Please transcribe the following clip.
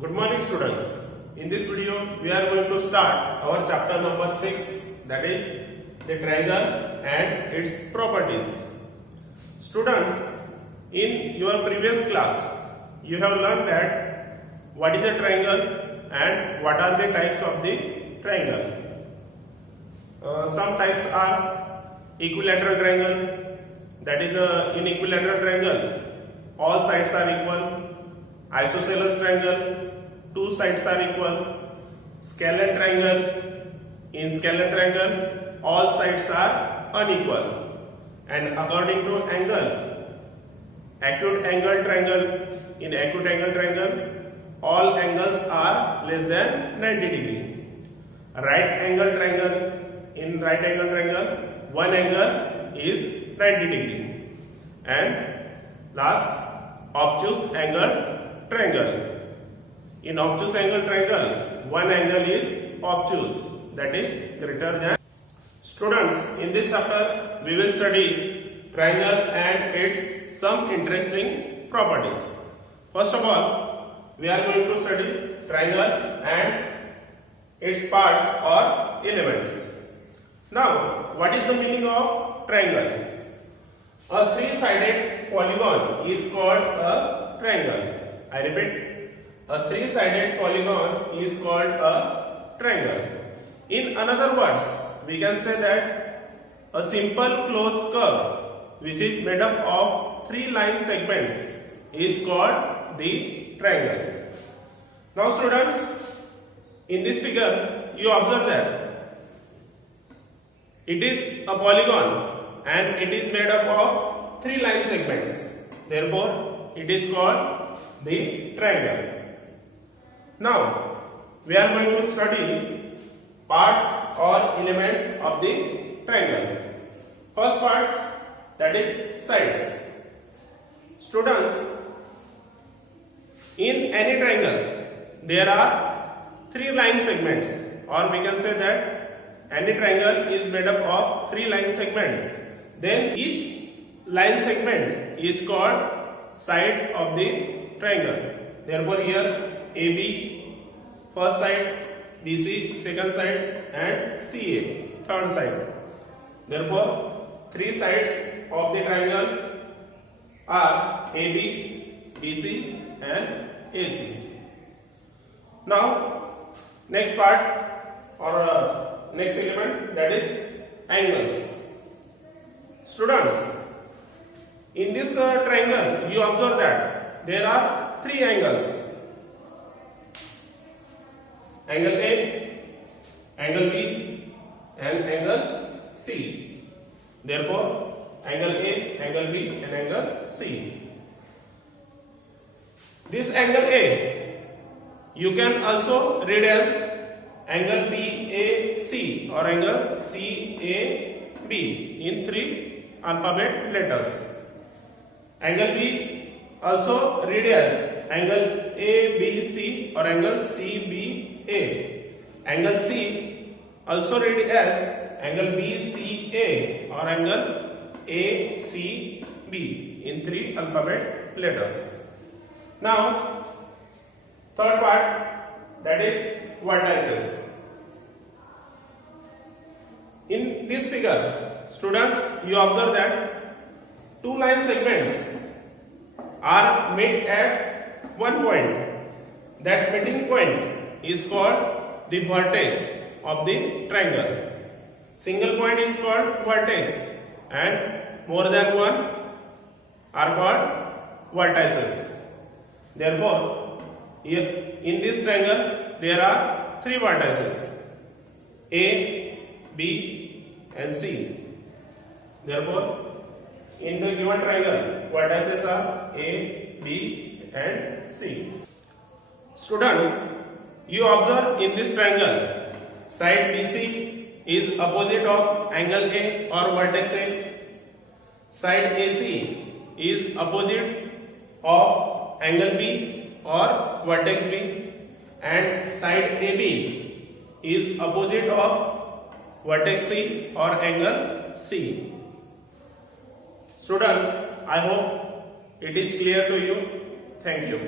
Good morning students. In this video we are going to start our chapter number 6, that is the triangle and its properties. Students, in your previous class you have learned that what is a triangle and what are the types of the triangle. Some types are equilateral triangle, that is in equilateral triangle all sides are equal. Isosceles triangle, two sides are equal. Scalene triangle, in scalene triangle all sides are unequal. And according to angle, acute angle triangle, in acute angle triangle all angles are less than 90 degree. Right angle triangle, in right angle triangle one angle is 90 degree. And last, obtuse angle triangle. In obtuse angle triangle, one angle is obtuse, that is greater than. Students, in this chapter we will study triangle and its some interesting properties. First of all, we are going to study triangle and its parts or elements. Now, what is the meaning of triangle? A three-sided polygon is called a triangle. I repeat, a three-sided polygon is called a triangle. In another words, we can say that a simple closed curve which is made up of three line segments is called the triangle. Now students, in this figure you observe that it is a polygon and it is made up of three line segments. Therefore, it is called the triangle. Now, we are going to study parts or elements of the triangle. First part, that is sides. Students, in any triangle there are three line segments, or we can say that any triangle is made up of three line segments. Then each line segment is called side of the triangle. Therefore, here AB first side, BC second side, and CA third side. Therefore, three sides of the triangle are AB, BC, and AC. Now, next part or next element, that is angles. Students, in this triangle you observe that there are three angles: angle A, angle B, and angle C. Therefore, angle A, angle B, and angle C. This angle A you can also read as angle BAC or angle CAB in three alphabet letters. Angle B also read as angle ABC or angle CBA. Angle C also read as angle BCA or angle ACB in three alphabet letters. Now, third part, that is vertices. In this figure, students, you observe that two line segments are met at one point. That meeting point is called the vertex of the triangle. Single point is called vertex and more than one are called vertices. Therefore, here in this triangle there are three vertices: A, B, and C. Therefore, in the given triangle, vertices are A, B, and C. Students, you observe in this triangle, side BC is opposite of angle A or vertex A. Side AC is opposite of angle B or vertex B. And side AB is opposite of vertex C or angle C. Students, I hope it is clear to you. Thank you.